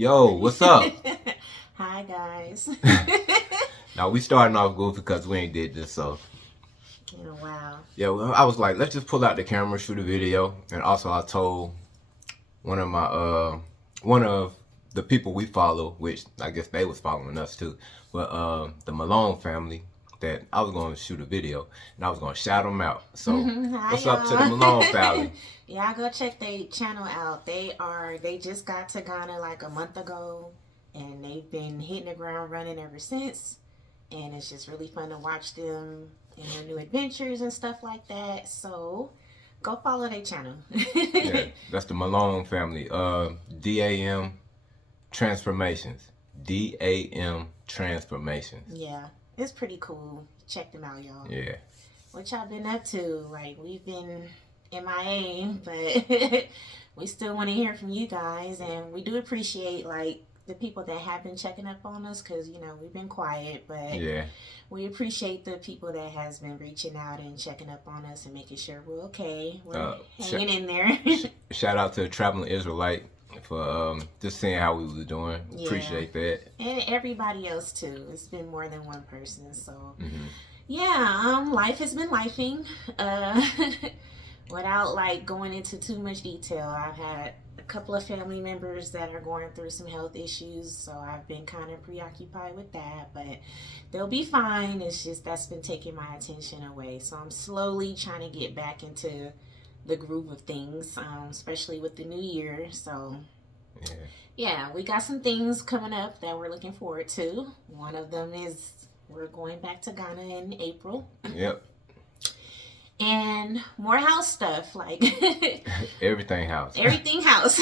Yo, what's up? Hi guys. Now we starting off goofy because we ain't did this, so In a while. yeah. Well, I was like, let's just pull out the camera, shoot a video, and also I told one of my one of the people we follow, which I guess they was following us too, but the Malone family, that I was going to shoot a video and I was going to shout them out. So Hi what's up to the Malone family? Y'all go check their channel out. They just got to Ghana like a month ago, and they've been hitting the ground running ever since. And it's just really fun to watch them in their new adventures and stuff like that. So go follow their channel. Yeah, that's the Malone family. DAM Transformations. DAM Transformations. Yeah, it's pretty cool. Check them out, y'all. Yeah. What y'all been up to? Like, we've been MIA, but we still want to hear from you guys, and we do appreciate like the people that have been checking up on us, because we've been quiet, but Yeah. we appreciate the people that has been reaching out and checking up on us and making sure we're okay. We're hanging in there. Shout out to Traveling Israelite for just seeing how we was doing. Yeah. Appreciate that. And everybody else too. It's been more than one person, so Mm-hmm. yeah. Life has been lifing. Without like going into too much detail, I've had a couple of family members that are going through some health issues, so I've been kind of preoccupied with that, but they'll be fine. It's just that's been taking my attention away, so I'm slowly trying to get back into the groove of things, especially with the new year. So yeah, we got some things coming up that we're looking forward to. One of them is we're going back to Ghana in April. Yep. And more house stuff, like Everything house. Everything house.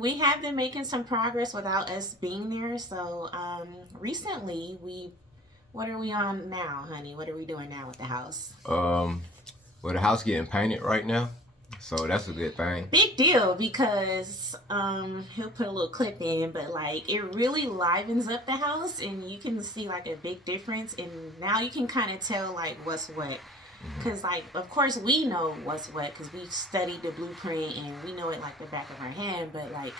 We have been making some progress without us being there. So recently what are we on now, honey? What are we doing now with the house? Well, the house getting painted right now, so that's a good thing. Big deal, because he'll put a little clip in, but like it really livens up the house, and you can see like a big difference. And now you can kind of tell like what's what. Because, like, of course, we know what's what because we've studied the blueprint and we know it like the back of our hand. But, like,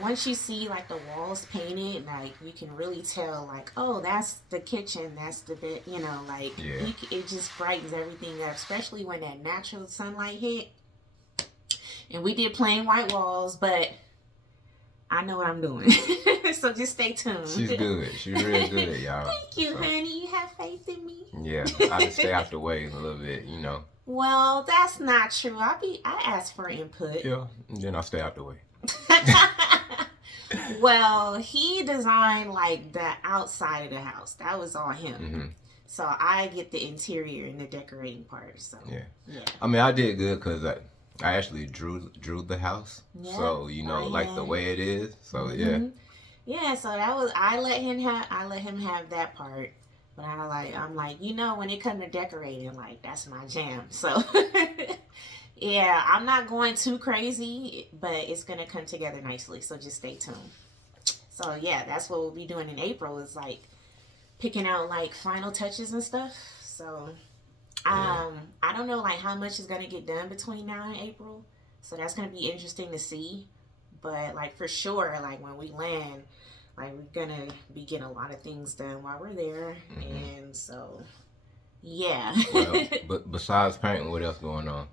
once you see, like, the walls painted, like, you can really tell, like, oh, that's the kitchen, that's the bed, like, Yeah. it just brightens everything up, especially when that natural sunlight hit. And we did plain white walls, but I know what I'm doing. So just stay tuned. She's good. She's real good at y'all. Thank you, honey. You have faith in me. Yeah, I just stay out the way a little bit, Well, that's not true. I ask for input. Yeah, and then I stay out the way. Well, he designed like the outside of the house. That was all him. Mm-hmm. So I get the interior and the decorating part. So yeah. I mean, I did good because I actually drew the house. Yeah. So like the way it is. So yeah. Yeah, so that was I let him have that part. But I'm like, when it comes to decorating, like that's my jam. So yeah, I'm not going too crazy, but it's gonna come together nicely. So just stay tuned. So yeah, that's what we'll be doing in April, is like picking out like final touches and stuff. So I don't know like how much is gonna get done between now and April. So that's gonna be interesting to see. But like for sure, like when we land, like we're gonna be getting a lot of things done while we're there. And so yeah. Well, but besides painting, what else going on?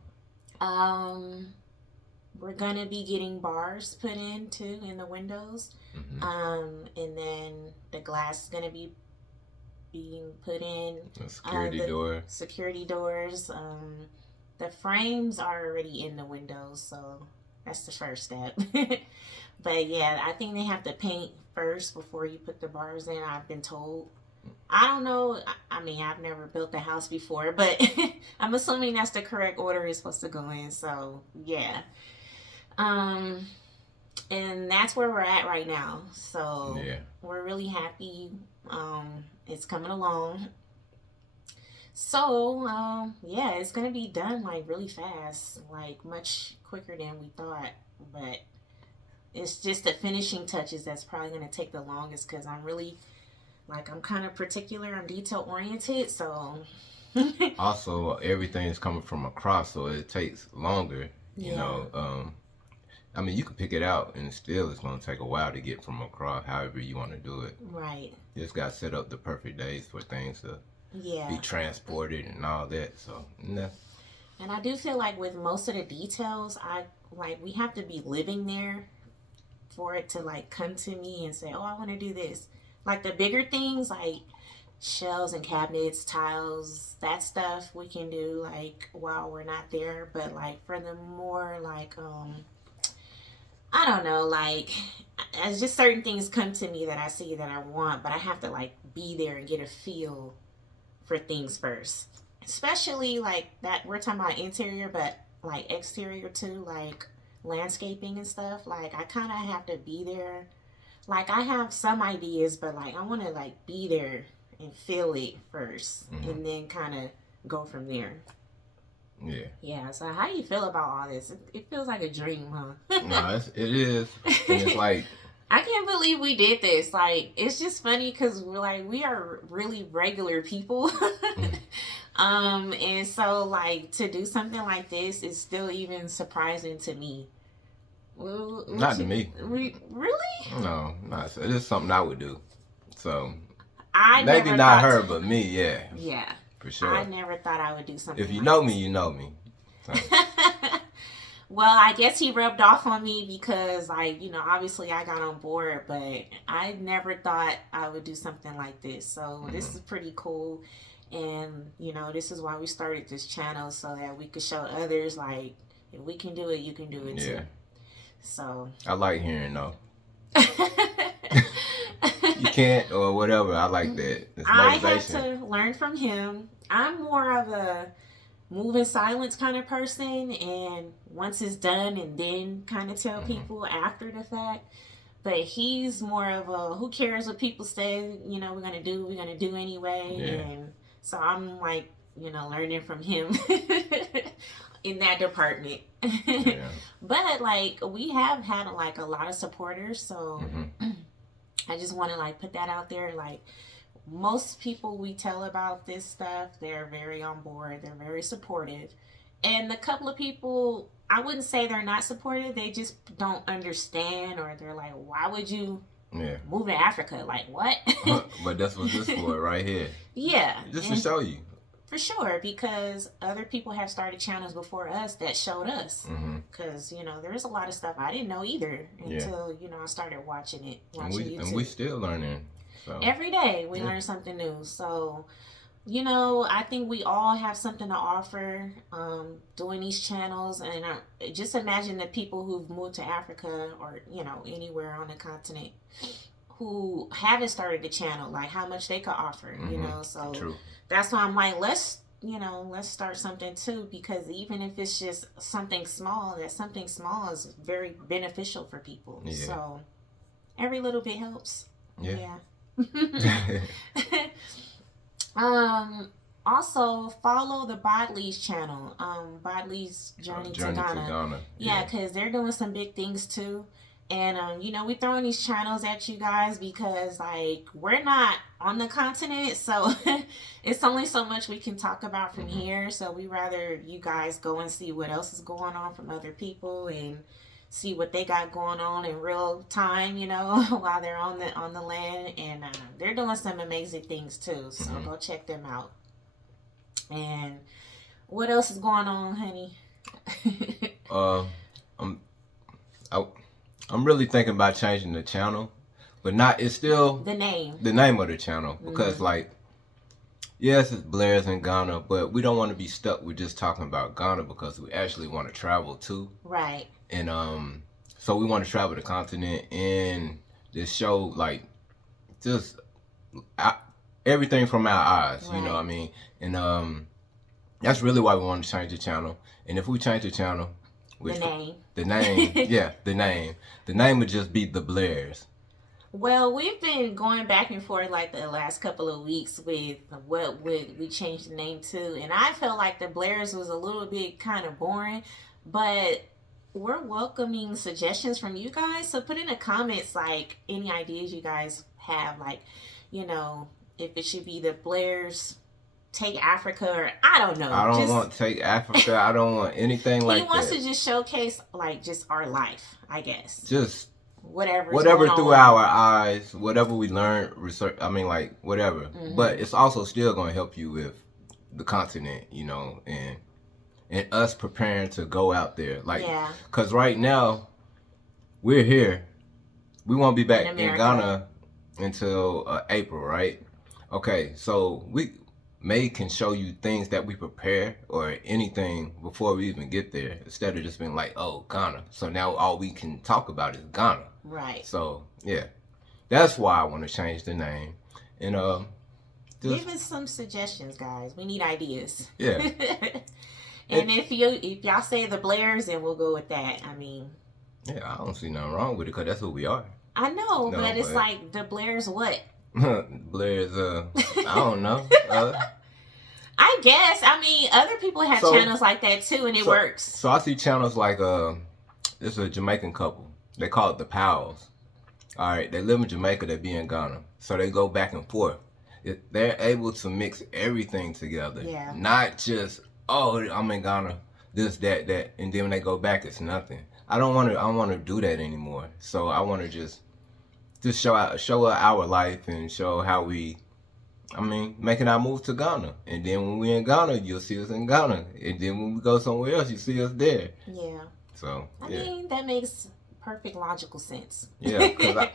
We're gonna be getting bars put in too in the windows. And then the glass is gonna be being put in. The security doors. The frames are already in the windows, so that's the first step. But yeah, I think they have to paint first before you put the bars in, I've been told. I don't know. I mean, I've never built a house before, but I'm assuming that's the correct order it's supposed to go in. So yeah. And that's where we're at right now. So we're really happy. It's coming along. So yeah, it's gonna be done like really fast, like much quicker than we thought. But it's just the finishing touches that's probably gonna take the longest, because I'm really I'm kind of particular. I'm detail oriented, so also everything is coming from across, so it takes longer. I mean, you can pick it out, and still it's gonna take a while to get from across. However you want to do it, Right. you just got to set up the perfect days for things to Yeah. be transported and all that. So, nah. And I do feel like with most of the details, I like we have to be living there for it to like come to me and say, "Oh, I want to do this." Like the bigger things, like shelves and cabinets, tiles, that stuff we can do like while we're not there. But like for the more like I don't know, like as just certain things come to me that I see that I want, but I have to like be there and get a feel for things first. Especially like that we're talking about interior, but like exterior too, like landscaping and stuff. Like I kind of have to be there. Like I have some ideas, but like I want to like be there and feel it first, Hmm. and then kind of go from there. Yeah. Yeah. So how do you feel about all this? It feels like a dream, huh? No, it is, and it's like, I can't believe we did this. Like, it's just funny because we are really regular people. mm, And so like to do something like this is still even surprising to me. not to me. Really? No, not. So it is something I would do. So I maybe never not thought. her, but me, yeah, Yeah, for I sure. never thought I would do If something you like know me, this. you know me. So, Well, I guess he rubbed off on me because, like, obviously I got on board, but I never thought I would do something like this. So this is mhm. pretty cool. And, this is why we started this channel so that we could show others, like, if we can do it, you can do it too. Yeah, So. I like hearing no. You can't or whatever. I like that. It's I had motivation. to learn from him. I'm more of a move in silence kind of person, and once it's done, and then kind of tell Hmm. people after the fact. But he's more of a who cares what people say, we're gonna do anyway. Yeah, And so I'm like, learning from him in that department. yeah. But like we have had like a lot of supporters, so Hmm. I just want to like put that out there. Like most people we tell about this stuff, they're very on board. They're very supportive. And the couple of people, I wouldn't say they're not supportive. They just don't understand, or they're like, "Why would you Yeah. move to Africa? Like what?" But that's what this for right here. Yeah, Just to and show you. for sure, because other people have started channels before us that showed us. Hmm. Because there's a lot of stuff I didn't know either Yeah. until I started watching it, And watching we YouTube. still learning. So Every day we yeah. learn something new. So I think we all have something to offer doing these channels. And just imagine the people who've moved to Africa or, anywhere on the continent who haven't started the channel, like how much they could offer. So True. that's why I'm like, let's start something too, because even if it's just something small, that something small is very beneficial for people. Yeah. So every little bit helps. Yeah. Yeah. Also follow the Bodley's channel, Bodley's Journey to Journey to Ghana. Ghana. Yeah, because they're doing some big things too. And we throwing these channels at you guys because like we're not on the continent, so it's only so much we can talk about from Mhm. here. So we rather you guys go and see what else is going on from other people and see what they got going on in real time, while they're on the land, and they're doing some amazing things too. So Mhm. go check them out. And what else is going on, honey? Uh, I'm I, I'm really thinking about changing the channel, but not. It's still The name. the name of the channel because like yes, it's Blair's in Ghana, but we don't want to be stuck with just talking about Ghana because we actually want to travel too. Right. And so we want to travel the continent and this show like just I, everything from our eyes, you know what I Right. mean? And that's really why we want to change the channel. And if we change the channel, The which name. the name, yeah, the name would just be the Blairs. Well, we've been going back and forth like the last couple of weeks with what would we change the name to, and I felt like the Blairs was a little bit kind of boring, but we're welcoming suggestions from you guys. So put in the comments like any ideas you guys have, like you know if it should be the Blairs take Africa, or I don't know. I don't want to take Africa. I don't want anything like that. He wants to just showcase like just our life, I guess. Just whatever through our eyes, whatever we learn, research. I mean, like whatever. Mm-hmm. But it's also still going to help you with the continent, you know, and us preparing to go out there, like, because right now we're here. We won't be back in Ghana until April, right? Okay, so May can show you things that we prepare or anything before we even get there, instead of just being like, oh, Ghana. So now all we can talk about is Ghana. Right. So yeah, that's why I want to change the name. And give us some suggestions, guys. We need ideas. Yeah. And if y'all say the Blairs, then we'll go with that. I mean, yeah, I don't see nothing wrong with it, because that's who we are. I know, but it's like the Blairs what? Blair's I don't know. I guess. I mean, other people have channels like that too, and it works. So I see channels like it's a Jamaican couple. They call it the Powells. All right, they live in Jamaica, they be in Ghana, so they go back and forth. They're able to mix everything together. Yeah. Not just, oh, I'm in Ghana, this, that, and then when they go back, it's nothing. I don't want to do that anymore. So I want to just show our life and show how we, making our move to Ghana. And then when we're in Ghana, you'll see us in Ghana. And then when we go somewhere else, you see us there. Yeah. So, I mean, that makes perfect logical sense. Yeah, because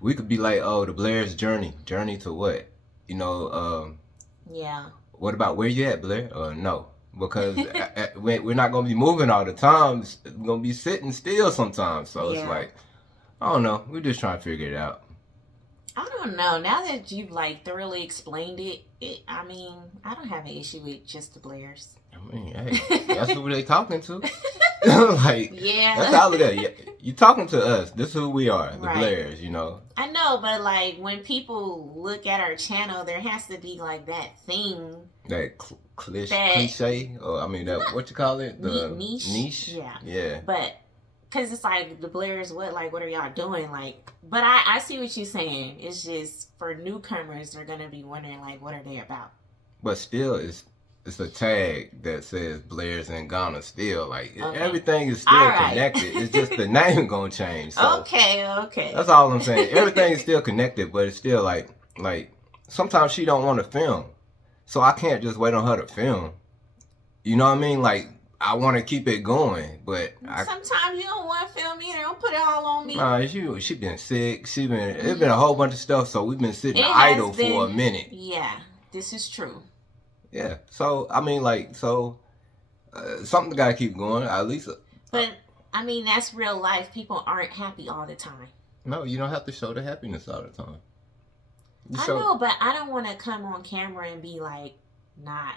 we could be like, oh, the Blair's journey. Journey to what? You know, yeah. What about where you at, Blair? No. Because we're not going to be moving all the time. We're going to be sitting still sometimes. So it's like, I don't know. We're just trying to figure it out. I don't know. Now that you've like thoroughly explained it, I don't have an issue with just the Blairs. Hey, that's who they talking to. Like, that's all of that. You talking to us. This is who we are, the Blairs, you know. I know, but like when people look at our channel, there has to be like that thing. That cliche, or that what you call it? The niche. Yeah. Yeah. But because it's like the Blairs, what are y'all doing? Like, but I see what you're saying. It's just for newcomers, they're gonna be wondering like, what are they about? But still, it's a tag that says Blairs in Ghana. Still, like everything is still connected. It's just the name gonna change. So okay. That's all I'm saying. Everything is still connected, but it's still like sometimes she don't want to film, so I can't just wait on her to film. You know what I mean? Like, I want to keep it going, but sometimes you don't want to film either. Don't put it all on me. Nah, she been sick. It's been a whole bunch of stuff, so we've been sitting idle for a minute. Yeah, this is true. Yeah, so something gotta keep going at least. But that's real life. People aren't happy all the time. No, you don't have to show the happiness all the time. I know, but I don't want to come on camera and be like, not.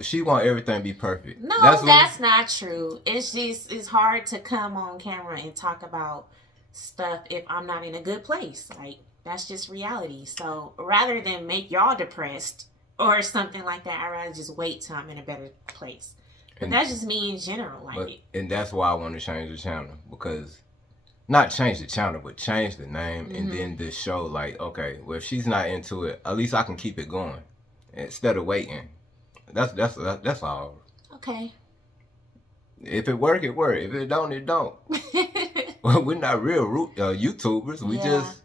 She want everything to be perfect. No, that's not true. It's just, it's hard to come on camera and talk about stuff if I'm not in a good place. Like, that's just reality. So rather than make y'all depressed or something like that, I'd rather just wait till I'm in a better place. But that's just me in general. And that's why I want to change the channel, because not change the channel, but change the name, and then this show, like, okay, well, if she's not into it, at least I can keep it going instead of waiting. That's all. Okay. If it work, it work. If it don't, it don't. We're not real YouTubers. We just,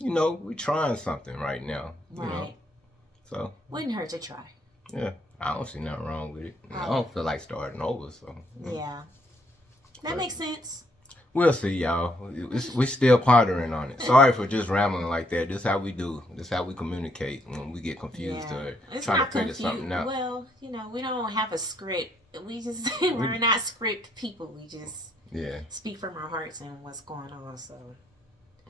we trying something right now. You know, so wouldn't hurt to try. Yeah, I don't see nothing wrong with it. I don't feel like starting over. So yeah, that makes sense. We'll see, y'all. We still pondering on it. Sorry for just rambling like that. This is how we do. This is how we communicate when we get confused or trying to figure something out. Well, we don't have a script. We just we're not script people. We just speak from our hearts and what's going on. So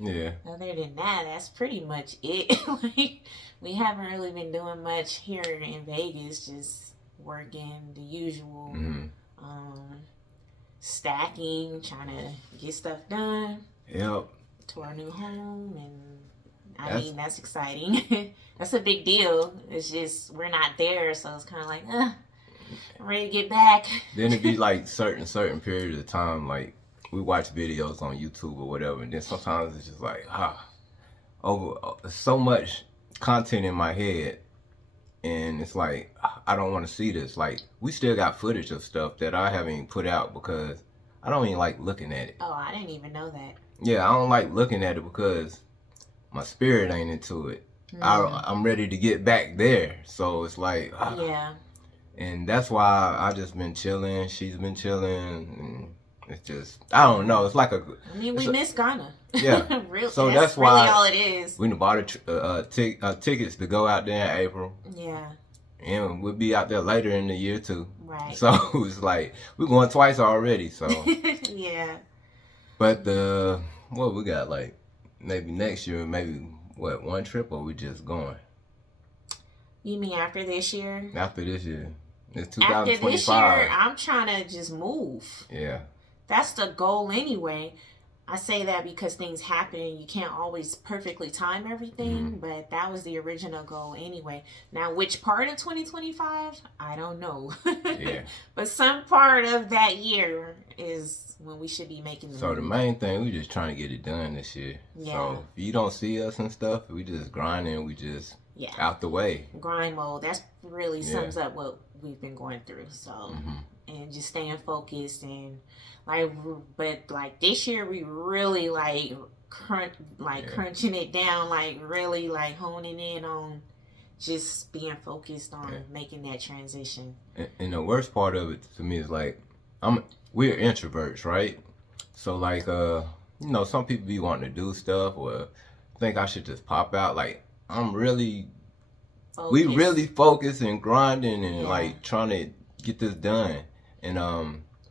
other than that, that's pretty much it. We haven't really been doing much here in Vegas. Just working the usual. Stacking, trying to get stuff done. Yep. To our new home, and that's exciting. That's a big deal. It's just we're not there, so it's kind of like, I'm ready to get back. Then it'd be like certain periods of time, like we watch videos on YouTube or whatever, and then sometimes it's just like over so much content in my head and it's like I don't want to see this. Like we still got footage of stuff that I haven't even put out because I don't even like looking at it. Oh, I didn't even know that. Yeah, I don't like looking at it because my spirit ain't into it. I'm ready to get back there, so it's like Yeah. and that's why I just been chilling. She's been chilling. And it's just I don't know. It's like I mean, we miss Ghana. Yeah. Really, So that's that's why really all it is. we bought tickets to go out there in April, Yeah. and we'll be out there later in the year too. Right. So it's like we're going twice already. So Yeah. but what we got like maybe next year, maybe what one trip or we just going You mean after this year? after this year? It's After 2025. this year, I'm trying to just move. Yeah. That's the goal anyway. I say that because things happen and you can't always perfectly time everything, but that was the original goal anyway. Now, which part of 2025? I don't know. Yeah. But some part of that year is when we should be making the So move. the main thing, we just trying to get it done this year. Yeah. So if you don't see us and stuff, we just grinding. We just out the way. Grind mode. That's really sums up what we've been going through. So, and just staying focused and but this year we really crunching it down, really honing in on just being focused on making that transition. And the worst part of it to me is we're introverts, right? So some people be wanting to do stuff or think I should just pop out. Like I'm really we really focus and grinding and trying to get this done. And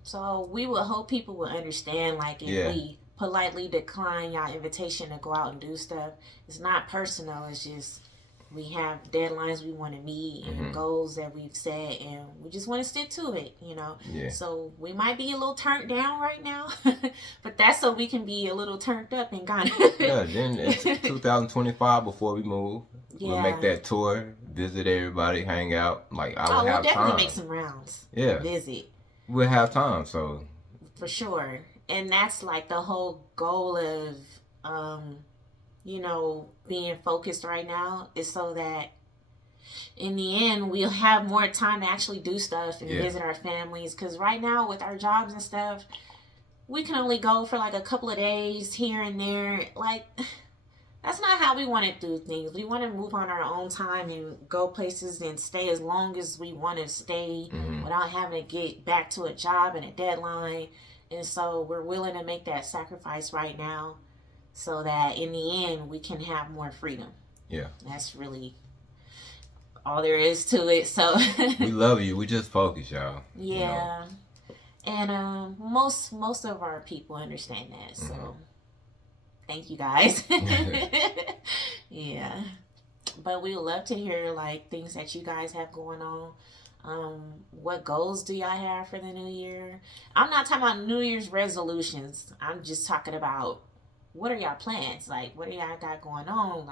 so we would hope people would understand if we politely decline your invitation to go out and do stuff. It's not personal, it's just we have deadlines we want to meet and goals that we've set, and we just want to stick to it, So we might be a little turned down right now, but that's so we can be a little turned up in Ghana. Then it's 2025 before we move. We'll make that tour, visit everybody, hang out. I will have we'll definitely time. make some rounds. Yeah. Visit. We'll have time, so. For sure. And that's the whole goal of, being focused right now is so that in the end we'll have more time to actually do stuff and visit our families. Because right now with our jobs and stuff, we can only go for a couple of days here and there. That's not how we want to do things. We want to move on our own time and go places and stay as long as we want to stay without having to get back to a job and a deadline. And so we're willing to make that sacrifice right now so that in the end we can have more freedom. Yeah. That's really all there is to it. So we love you. We just focus, y'all. Yeah. And most of our people understand that. So thank you guys. Yeah. But we would love to hear things that you guys have going on. What goals do y'all have for the new year? I'm not talking about New Year's resolutions. I'm just talking about what are y'all plans? What do y'all got going on?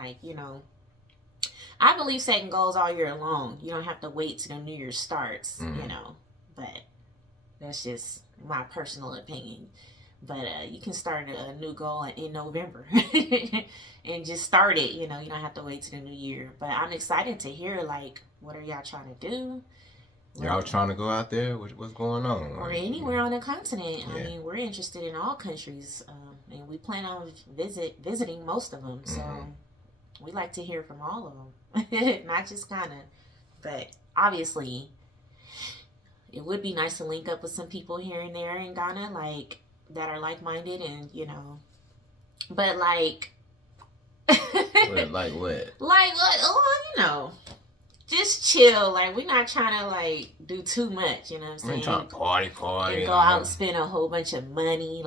I believe setting goals all year long. You don't have to wait till the New Year starts, but that's just my personal opinion. But you can start a new goal in November and just start it. You don't have to wait till the new year. But I'm excited to hear, what are y'all trying to do? Y'all trying to go out there? What's going on? Or anywhere on the continent. I mean, we're interested in all countries. And we plan on visiting most of them. So we like to hear from all of them. Not just Ghana. But obviously, it would be nice to link up with some people here and there in Ghana, that are like-minded and but what? Oh, just chill. We're not trying to do too much, you know what I'm saying? We're trying to party and go out and spend a whole bunch of money.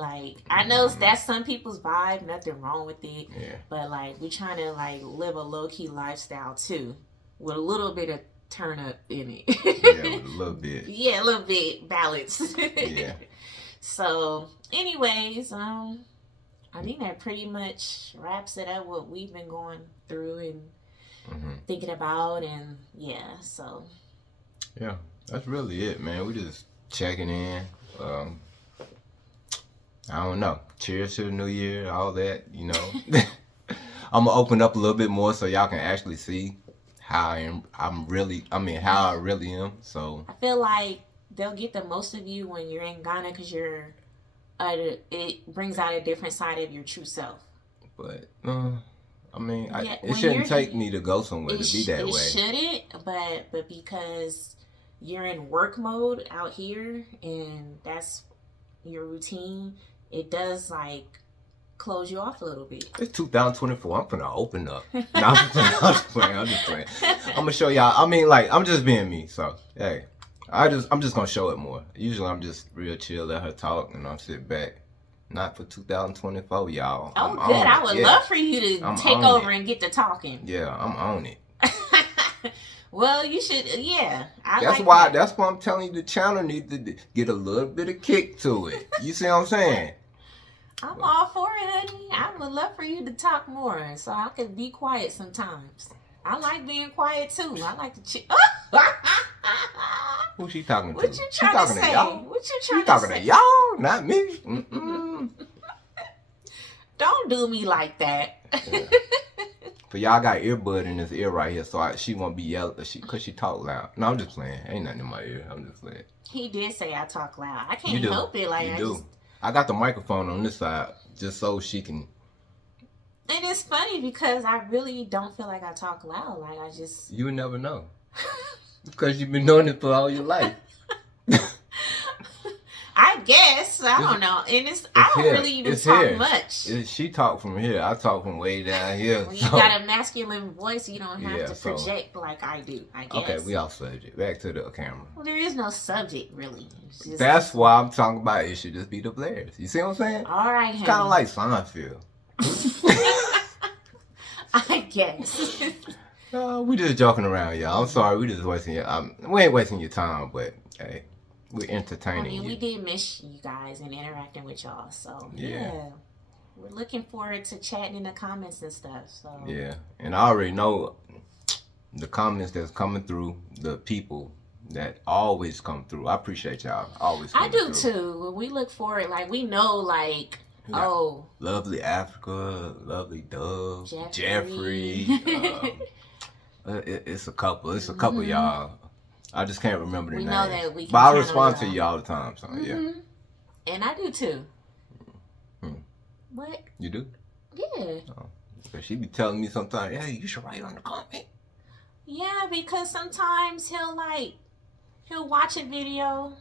I know that's some people's vibe, nothing wrong with it, but we're trying to live a low-key lifestyle too, with a little bit of turn up in it. With a little bit. Yeah, a little bit balance. Yeah. So, anyways, I think that pretty much wraps it up what we've been going through and thinking about, and so. Yeah, that's really it, man. We just checking in. I don't know. Cheers to the new year, all that, I'm gonna open up a little bit more so y'all can actually see how I'm really. I mean, how I really am. So I feel like they'll get the most of you when you're in Ghana because it brings out a different side of your true self. but I mean, Yeah, it when shouldn't you're take me to go somewhere to be that it way. shouldn't, but because you're in work mode out here and that's your routine, it does like close you off a little bit. It's 2024. I'm finna open up. No, I'm just playing. I'm just playing. I'm gonna show y'all. I mean, like, I'm just being me. So hey, I'm just gonna show it more. Usually, I'm just real chill, let her talk, and I'll sit back. Not for 2024, y'all. Oh, good. I would love for you to take over and get to talking. Yeah, I'm on it. Well, you should. Yeah, that's like why. that. That's why I'm telling you the channel needs to get a little bit of kick to it. You see what I'm saying? I'm all for it, honey. I would love for you to talk more so I could be quiet sometimes. I like being quiet too. I like to chill. Who's she talking to? What you trying to say? y'all? What you She trying to say? talking to y'all, not me. Mm-mm. Don't do me like that. Yeah. But y'all got earbud in his ear right here, so she won't be yelling because she talk loud. No, I'm just playing. Ain't nothing in my ear. I'm just playing. He did say I talk loud. I can't help it. Like you I do. just... I got the microphone on this side just so she can. And it's funny because I really don't feel like I talk loud. Like I just. You would never know. Because you've been doing it for all your life. I guess. I don't know. And I don't really even talk much. She talk from here. I talk from way down here. When you got a masculine voice, you don't have to project like I do, I guess. Okay, we off subject. Back to the camera. Well, there is no subject, really. Just... That's why I'm talking about it should just be the Blairs. You see what I'm saying? All right, it's kind of like Seinfeld. I guess. We just joking around, y'all. I'm sorry. We just wasting your. We ain't wasting your time, but hey, we're entertaining. I mean, we did miss you guys and interacting with y'all, so yeah. We're looking forward to chatting in the comments and stuff. So yeah, and I already know the comments that's coming through, the people that always come through. I appreciate y'all. Always. I do too. We look forward, like we know, like. Oh, lovely Africa, lovely Dove, Jeffrey. It's a couple. It's a couple, y'all. I just can't remember the name. Know that we can but I respond to you all the time, so yeah. And I do too. What? You do? Yeah. Oh, because she be telling me sometimes, hey, you should write on the comment. Yeah, because sometimes he'll watch a video.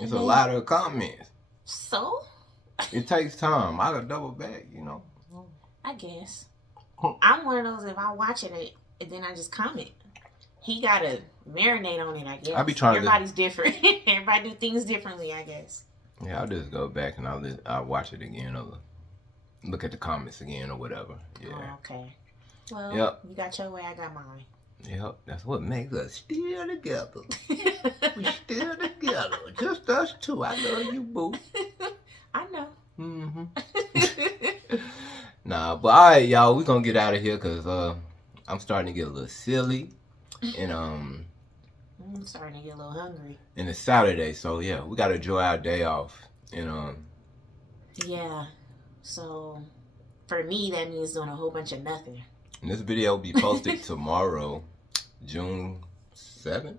It's a lot of comments. So? It takes time. I gotta double back, you know. I guess. I'm one of those, if I watch it, and then I just comment. He gotta marinate on it, I guess. I be trying Everybody's different. Everybody do things differently, I guess. Yeah, I'll just go back and I'll watch it again or look at the comments again or whatever. Yeah. Oh, okay. Well, you got your way, I got mine. Yep, that's what makes us still together. We still together. Just us two. I love you, boo. I know. Nah, but all right, y'all, we're gonna get out of here because I'm starting to get a little silly, and I'm starting to get a little hungry. And it's Saturday, so yeah, we gotta enjoy our day off, and yeah. So for me, that means doing a whole bunch of nothing. And this video will be posted tomorrow, June 7th.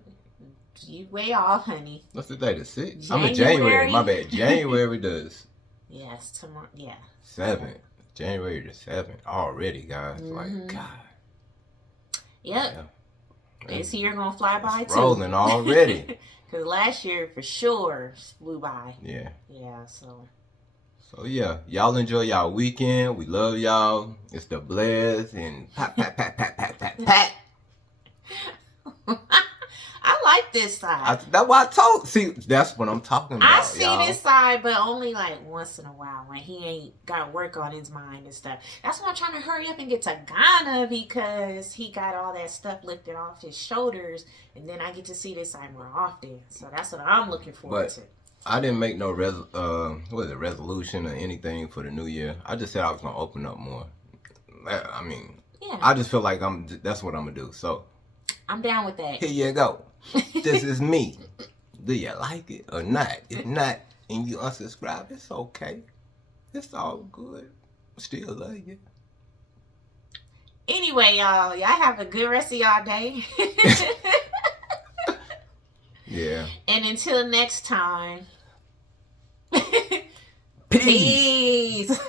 You way off, honey. What's the date? The 6th? I'm in January. My bad. January does. Yes, tomorrow. Yeah. 7th. January the 7th. Already, guys. Like, God. Yep. Yeah. This year gonna fly by too. Rolling already. Because last year, for sure, flew by. Yeah. Yeah, so. So, yeah. Y'all enjoy y'all weekend. We love y'all. It's the Blairs and pat, pat, pat, pat, pat, pat, pat. I like this side. That's why I told. See, that's what I'm talking about. I see this side, but only like once in a while when he ain't got work on his mind and stuff. That's why I'm trying to hurry up and get to Ghana because he got all that stuff lifted off his shoulders, and then I get to see this side more often. So that's what I'm looking forward to. I didn't make no resolution or anything for the new year. I just said I was gonna open up more. I mean, I just feel like that's what I'm gonna do. So I'm down with that. Here you go. This is me. Do you like it or not? If not, and you unsubscribe, it's okay. It's all good. Still love you. Anyway, y'all have a good rest of y'all day. Yeah. And until next time. Peace. Peace.